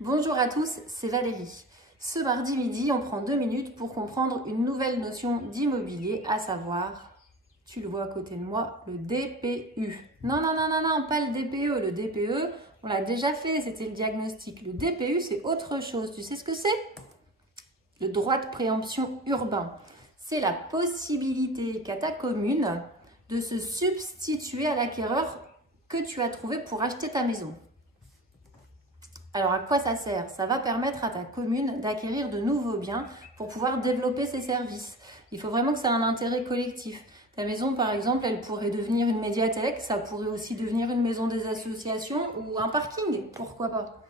Bonjour à tous, c'est Valérie. Ce mardi midi, on prend 2 minutes pour comprendre une nouvelle notion d'immobilier, à savoir, tu le vois à côté de moi, le DPU. Non, pas le DPE. Le DPE, on l'a déjà fait, c'était le diagnostic. Le DPU, c'est autre chose. Tu sais ce que c'est? Le droit de préemption urbain. C'est la possibilité qu'a ta commune de se substituer à l'acquéreur que tu as trouvé pour acheter ta maison. Alors, à quoi ça sert? Ça va permettre à ta commune d'acquérir de nouveaux biens pour pouvoir développer ses services. Il faut vraiment que ça ait un intérêt collectif. Ta maison, par exemple, elle pourrait devenir une médiathèque, ça pourrait aussi devenir une maison des associations ou un parking, pourquoi pas?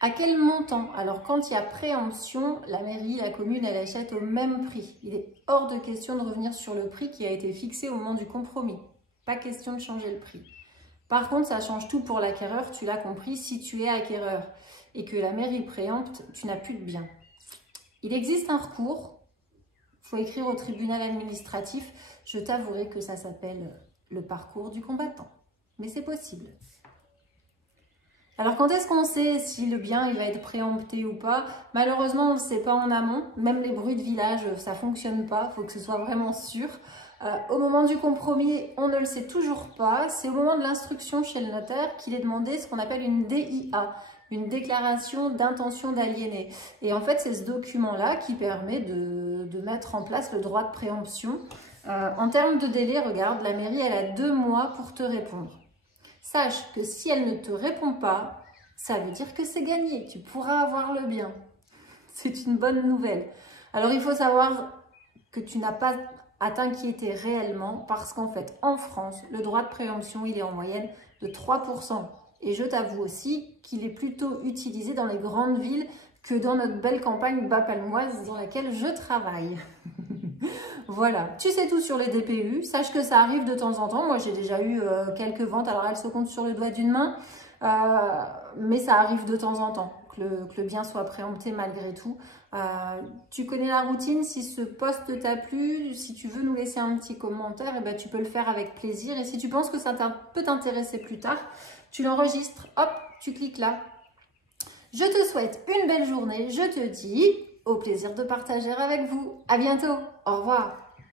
À quel montant? Alors, quand il y a préemption, la mairie, la commune, elle achète au même prix. Il est hors de question de revenir sur le prix qui a été fixé au moment du compromis. Pas question de changer le prix. Par contre, ça change tout pour l'acquéreur, tu l'as compris, si tu es acquéreur et que la mairie préempte, tu n'as plus de bien. Il existe un recours, il faut écrire au tribunal administratif. Je t'avouerai que ça s'appelle le parcours du combattant, mais c'est possible. Alors, quand est-ce qu'on sait si le bien il va être préempté ou pas? Malheureusement, on ne le sait pas en amont. Même les bruits de village, ça ne fonctionne pas. Il faut que ce soit vraiment sûr. Au moment du compromis, on ne le sait toujours pas. C'est au moment de l'instruction chez le notaire qu'il est demandé ce qu'on appelle une DIA, une déclaration d'intention d'aliéner. Et en fait, c'est ce document-là qui permet de mettre en place le droit de préemption. En termes de délai, regarde, la mairie, elle a 2 mois pour te répondre. Sache que si elle ne te répond pas, ça veut dire que c'est gagné. Tu pourras avoir le bien. C'est une bonne nouvelle. Alors, il faut savoir que tu n'as pas à t'inquiéter réellement parce qu'en fait, en France, le droit de préemption, il est en moyenne de 3%. Et je t'avoue aussi qu'il est plutôt utilisé dans les grandes villes que dans notre belle campagne bas-palmoise dans laquelle je travaille. Voilà, tu sais tout sur les DPU, sache que ça arrive de temps en temps. Moi, j'ai déjà eu quelques ventes, alors elles se comptent sur le doigt d'une main, mais ça arrive de temps en temps que le bien soit préempté malgré tout. Tu connais la routine, si ce post t'a plu, si tu veux nous laisser un petit commentaire, eh ben, tu peux le faire avec plaisir. Et si tu penses que ça peut t'intéresser plus tard, tu l'enregistres, hop, tu cliques là. Je te souhaite une belle journée, je te dis au plaisir de partager avec vous. À bientôt, au revoir.